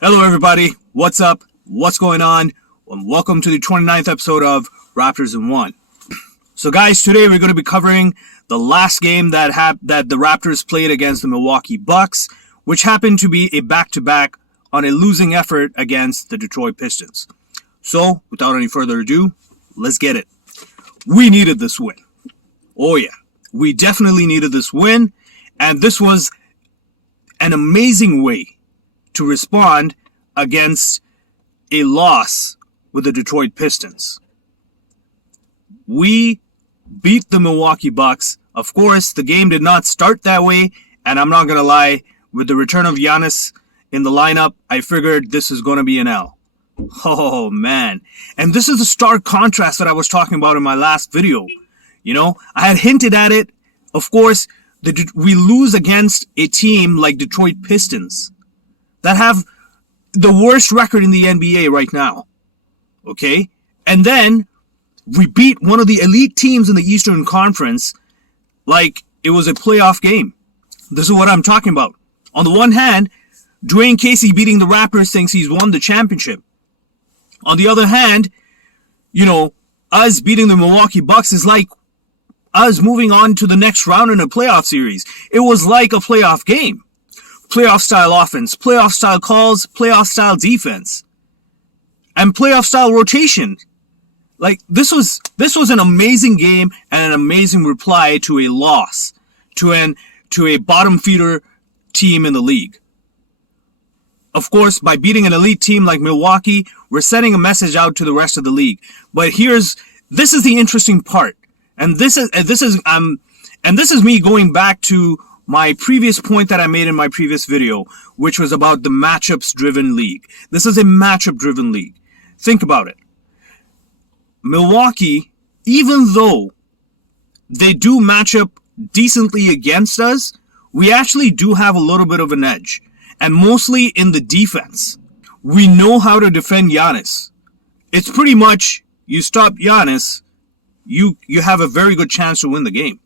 Hello everybody, what's up, what's going on, and welcome to the 29th episode of Raptors in 1. So guys, today we're going to be covering the last game that the Raptors played against the Milwaukee Bucks, which happened to be a back-to-back on a losing effort against the Detroit Pistons. So, without any further ado, let's get it. We needed this win. Oh yeah, we definitely needed this win, and this was an amazing way to respond against a loss with the Detroit Pistons. We beat the Milwaukee Bucks. Of course, the game did not start that way, and I'm not going to lie, with the return of Giannis in the lineup, I figured this is going to be an L. Oh, man. And this is the stark contrast that I was talking about in my last video. You know, I had hinted at it. Of course, we lose against a team like Detroit Pistons that have the worst record in the NBA right now. Okay? And then we beat one of the elite teams in the Eastern Conference like it was a playoff game. This is what I'm talking about. On the one hand, Dwayne Casey beating the Raptors thinks he's won the championship. On the other hand, you know, us beating the Milwaukee Bucks is like us moving on to the next round in a playoff series. It was like a playoff game. Playoff style offense, playoff style calls, playoff style defense, and playoff style rotation. Like this was an amazing game and an amazing reply to a loss to a bottom feeder team in the league. Of course, by beating an elite team like Milwaukee, we're sending a message out to the rest of the league. But this is the interesting part. And this is me going back to my previous point that I made in my previous video, which was about the matchups-driven league. This is a matchup-driven league. Think about it. Milwaukee, even though they do match up decently against us, we actually do have a little bit of an edge. And mostly in the defense. We know how to defend Giannis. It's pretty much, you stop Giannis, you have a very good chance to win the game.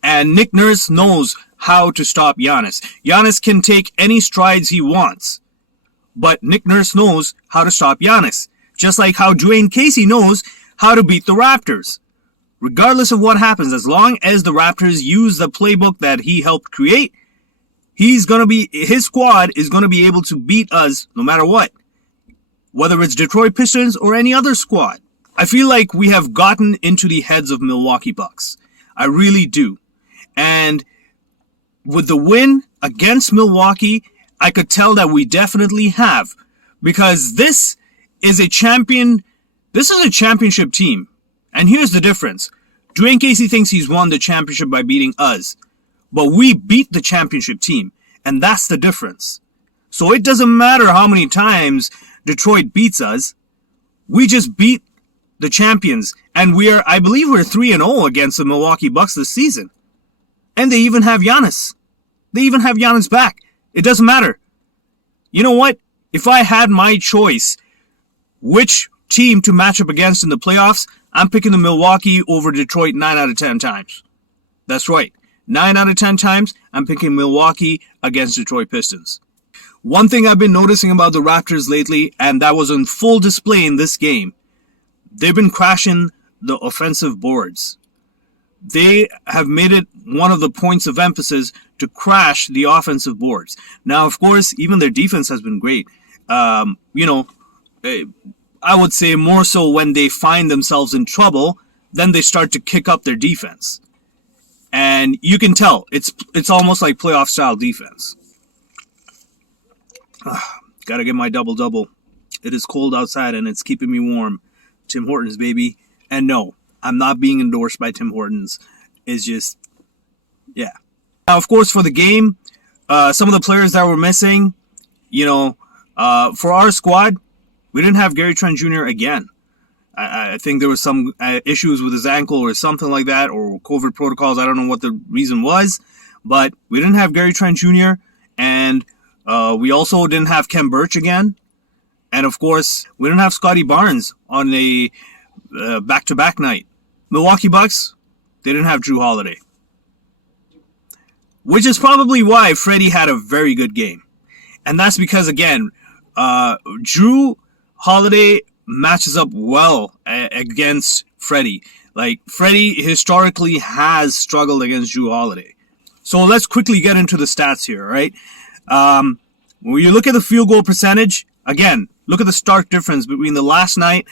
And Nick Nurse knows how to stop Giannis. Giannis can take any strides he wants. But Nick Nurse knows how to stop Giannis. Just like how Dwayne Casey knows how to beat the Raptors. Regardless of what happens, as long as the Raptors use the playbook that he helped create, his squad is going to be able to beat us no matter what. Whether it's Detroit Pistons or any other squad. I feel like we have gotten into the heads of Milwaukee Bucks. I really do. And with the win against Milwaukee, I could tell that we definitely have. Because this is a championship team. And here's the difference. Dwayne Casey thinks he's won the championship by beating us. But we beat the championship team. And that's the difference. So it doesn't matter how many times Detroit beats us. We just beat the champions. And I believe we're 3-0 against the Milwaukee Bucks this season. And they even have Giannis. They even have Giannis back. It doesn't matter. You know what? If I had my choice, which team to match up against in the playoffs, I'm picking the Milwaukee over Detroit 9 out of 10 times. That's right. 9 out of 10 times, I'm picking Milwaukee against Detroit Pistons. One thing I've been noticing about the Raptors lately, and that was on full display in this game, they've been crashing the offensive boards. They have made it one of the points of emphasis to crash the offensive boards. Now, of course, even their defense has been great. I would say more so when they find themselves in trouble, then they start to kick up their defense. And you can tell, it's almost like playoff style defense. Gotta get my double-double. It is cold outside and it's keeping me warm. Tim Hortons, baby. And no, I'm not being endorsed by Tim Hortons. It's just, yeah. Now, of course, for the game, some of the players that were missing, for our squad, we didn't have Gary Trent Jr. again. I think there was some issues with his ankle or something like that, or COVID protocols. I don't know what the reason was, but we didn't have Gary Trent Jr., and we also didn't have Kem Birch again. And, of course, we didn't have Scotty Barnes on a back-to-back night. Milwaukee Bucks, they didn't have Drew Holiday. Which is probably why Freddie had a very good game. And that's because, again, Drew Holiday matches up well against Freddie. Like, Freddie historically has struggled against Drew Holiday. So let's quickly get into the stats here, right? When you look at the field goal percentage, again, look at the stark difference between the last night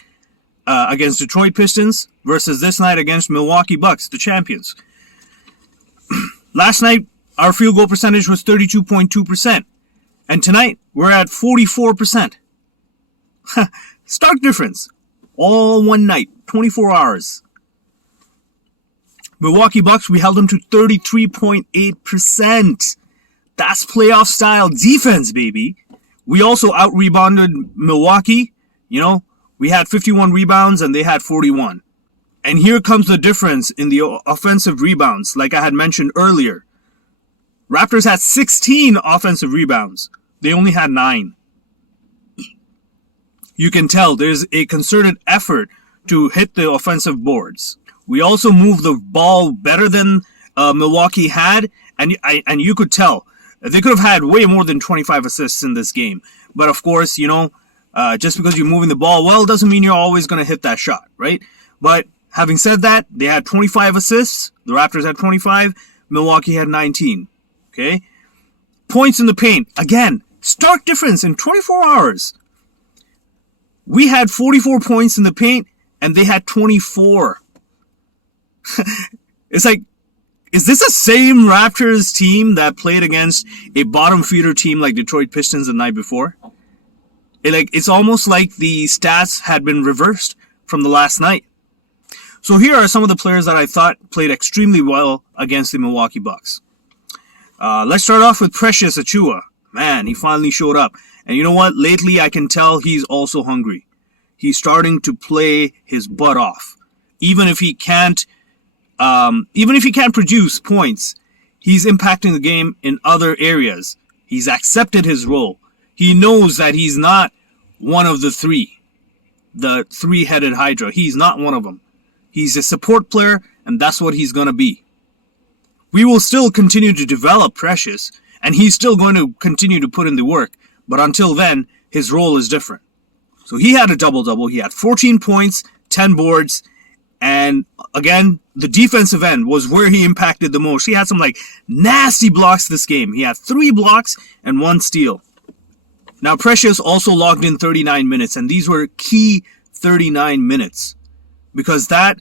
against Detroit Pistons versus this night against Milwaukee Bucks, the champions. Last night, our field goal percentage was 32.2%. And tonight, we're at 44%. Stark difference. All one night, 24 hours. Milwaukee Bucks, we held them to 33.8%. That's playoff style defense, baby. We also out-rebounded Milwaukee. You know, we had 51 rebounds and they had 41. And here comes the difference in the offensive rebounds, like I had mentioned earlier. Raptors had 16 offensive rebounds. They only had 9. You can tell there's a concerted effort to hit the offensive boards. We also moved the ball better than Milwaukee had, and you could tell they could have had way more than 25 assists in this game. But of course, you know, just because you're moving the ball well doesn't mean you're always going to hit that shot, right? But having said that, they had 25 assists. The Raptors had 25. Milwaukee had 19. Okay? Points in the paint. Again, stark difference in 24 hours. We had 44 points in the paint, and they had 24. It's like, is this the same Raptors team that played against a bottom feeder team like Detroit Pistons the night before? It's almost like the stats had been reversed from the last night. So here are some of the players that I thought played extremely well against the Milwaukee Bucks. Let's start off with Precious Achiuwa. Man, he finally showed up. And you know what? Lately, I can tell he's also hungry. He's starting to play his butt off. Even if he can't produce points, he's impacting the game in other areas. He's accepted his role. He knows that he's not one of the three-headed Hydra. He's not one of them. He's a support player, and that's what he's going to be. We will still continue to develop Precious, and he's still going to continue to put in the work. But until then, his role is different. So he had a double-double. He had 14 points, 10 boards, and again, the defensive end was where he impacted the most. He had some nasty blocks this game. He had 3 blocks and 1 steal. Now, Precious also logged in 39 minutes, and these were key 39 minutes because that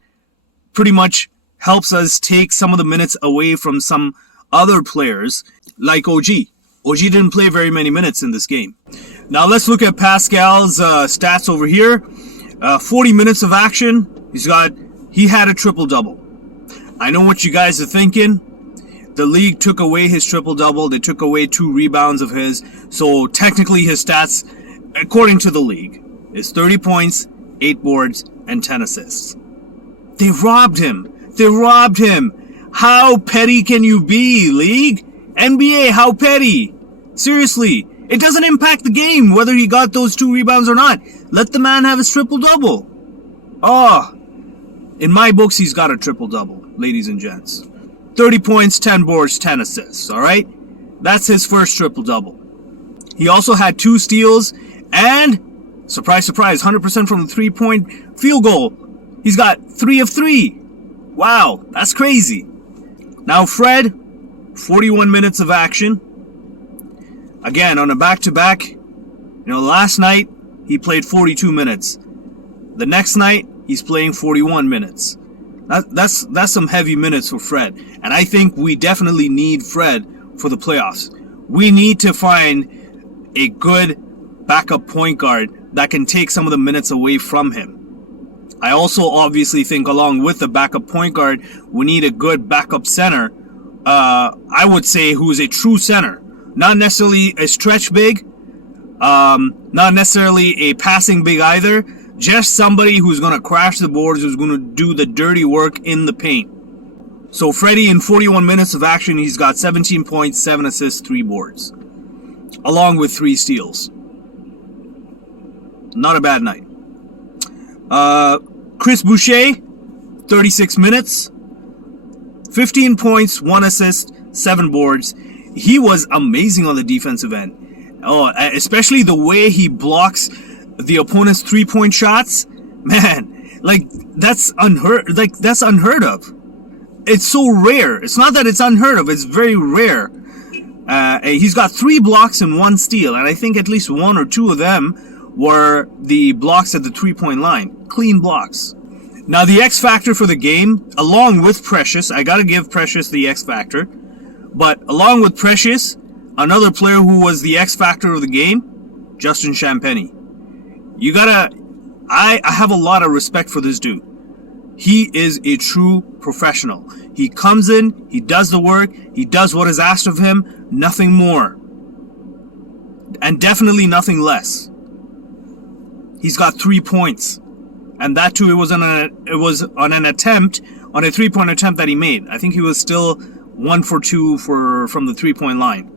pretty much helps us take some of the minutes away from some other players like OG. OG didn't play very many minutes in this game. Now let's look at Pascal's stats over here. 40 minutes of action. He had a triple-double. I know what you guys are thinking. The league took away his triple-double. They took away 2 rebounds of his. So technically his stats, according to the league, is 30 points, 8 boards, and 10 assists. They robbed him. They robbed him. How petty can you be, league? NBA, how petty? Seriously, it doesn't impact the game whether he got those 2 rebounds or not. Let the man have his triple-double. In my books, he's got a triple-double, ladies and gents. 30 points, 10 boards, 10 assists, alright? That's his first triple-double. He also had 2 steals and, surprise, surprise, 100% from the 3-point field goal. He's got 3 of 3. Wow, that's crazy. Now Fred, 41 minutes of action. Again, on a back-to-back. Last night, he played 42 minutes. The next night, he's playing 41 minutes. That's some heavy minutes for Fred. And I think we definitely need Fred for the playoffs. We need to find a good backup point guard that can take some of the minutes away from him. I also obviously think along with the backup point guard, we need a good backup center. I would say who's a true center. Not necessarily a stretch big. Not necessarily a passing big either. Just somebody who's going to crash the boards, who's going to do the dirty work in the paint. So Freddie, in 41 minutes of action, he's got 17 points, 7 assists, 3 boards. Along with 3 steals. Not a bad night. Chris Boucher, 36 minutes. 15 points, 1 assist, 7 boards. He was amazing on the defensive end. Oh, especially the way he blocks the opponent's three-point shots. Man, like, that's unheard of. It's so rare. It's not that it's unheard of, it's very rare. He's got 3 blocks and 1 steal, and I think at least 1 or 2 of them were the blocks at the 3-point line. Clean blocks. Now, the X factor for the game, along with Precious, I gotta give Precious the X factor, but along with Precious, another player who was the X factor of the game, Justin Champagnie. I have a lot of respect for this dude. He is a true professional. He comes in, he does the work, he does what is asked of him, nothing more. And definitely nothing less. He's got 3 points. And that too, it was on an attempt, on a 3-point attempt that he made. I think he was still 1 for 2 from the 3-point line.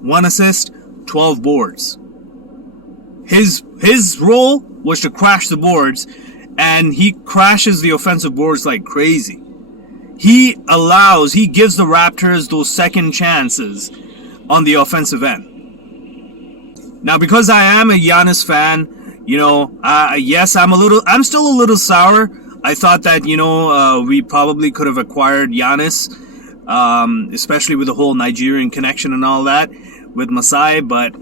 1 assist, 12 boards. His role was to crash the boards, and he crashes the offensive boards like crazy. He gives the Raptors those second chances on the offensive end. Now, because I am a Giannis fan, yes, I'm still a little sour. I thought that, we probably could have acquired Giannis, especially with the whole Nigerian connection and all that with Masai, but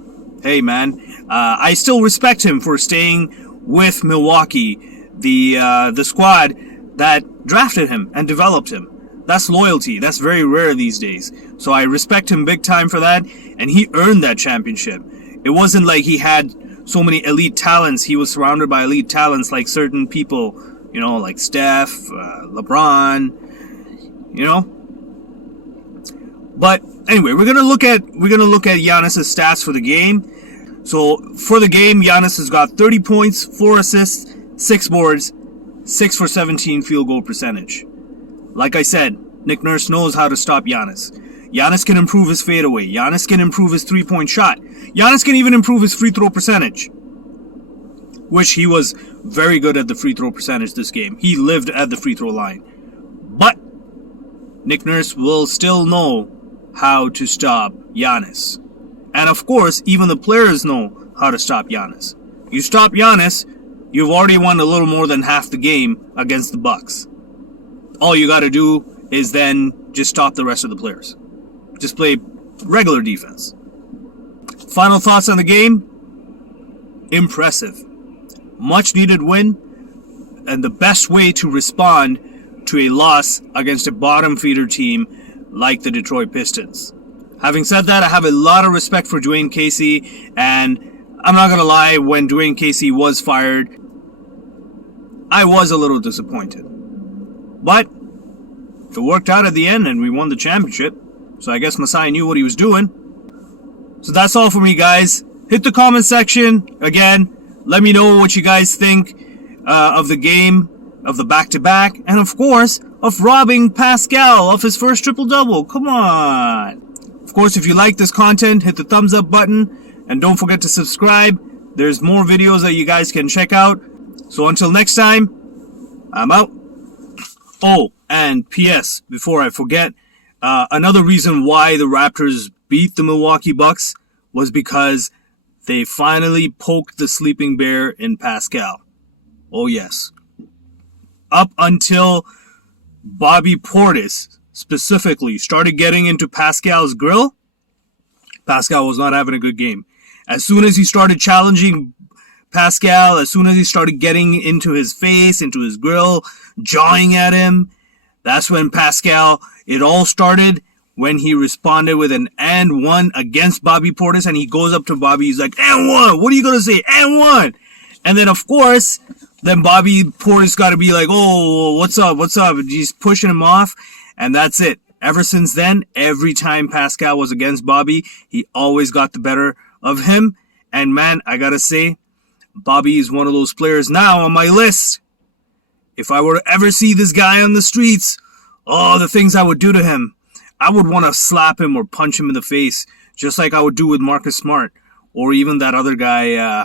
hey, man, I still respect him for staying with Milwaukee, the squad that drafted him and developed him. That's loyalty. That's very rare these days. So I respect him big time for that, and he earned that championship. It wasn't like he had so many elite talents. He was surrounded by elite talents like certain people, like Steph, LeBron, But anyway, we're gonna look at Giannis' stats for the game. So for the game, Giannis has got 30 points, 4 assists, 6 boards, 6 for 17 field goal percentage. Like I said, Nick Nurse knows how to stop Giannis. Giannis can improve his fadeaway. Giannis can improve his 3-point shot. Giannis can even improve his free throw percentage, which he was very good at the free throw percentage this game. He lived at the free throw line. But Nick Nurse will still know how to stop Giannis. And of course, even the players know how to stop Giannis. You stop Giannis, you've already won a little more than half the game against the Bucks. All you got to do is then just stop the rest of the players. Just play regular defense. Final thoughts on the game? Impressive. Much needed win, and the best way to respond to a loss against a bottom feeder team like the Detroit Pistons. Having said that, I have a lot of respect for Dwayne Casey, and I'm not going to lie, when Dwayne Casey was fired, I was a little disappointed. But it worked out at the end, and we won the championship, so I guess Masai knew what he was doing. So that's all for me, guys. Hit the comment section. Again, let me know what you guys think of the game, of the back-to-back, and of course, of robbing Pascal of his first triple-double. Come on. Of course, if you like this content, hit the thumbs up button, and don't forget to subscribe. There's more videos that you guys can check out. So until next time, I'm out. Oh, and P.S., before I forget, another reason why the Raptors beat the Milwaukee Bucks was because they finally poked the sleeping bear in Pascal. Oh yes. Up until Bobby Portis specifically started getting into Pascal's grill, Pascal was not having a good game. As soon as he started challenging Pascal, as soon as he started getting into his face, into his grill, jawing at him, that's when Pascal, it all started when he responded with an and one against Bobby Portis, and he goes up to Bobby, he's like, and one, what are you going to say, and one? And then, of course, then Bobby Portis got to be like, oh, what's up, and he's pushing him off, and that's it. Ever since then, every time Pascal was against Bobby, he always got the better of him, and man, I got to say, Bobby is one of those players now on my list. If I were to ever see this guy on the streets, oh, the things I would do to him. I would want to slap him or punch him in the face, just like I would do with Marcus Smart, or even that other guy,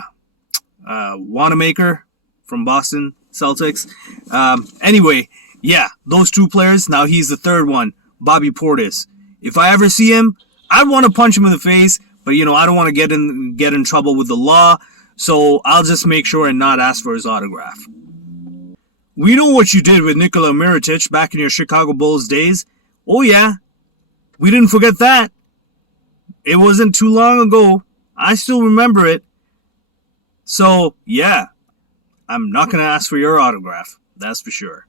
Wanamaker from Boston Celtics. Anyway, yeah, those two players. Now he's the third one, Bobby Portis. If I ever see him, I want to punch him in the face, but I don't want to get in trouble with the law, so I'll just make sure and not ask for his autograph. We know what you did with Nikola Mirotic back in your Chicago Bulls days. Oh yeah, we didn't forget that. It wasn't too long ago. I still remember it. So, yeah, I'm not going to ask for your autograph. That's for sure.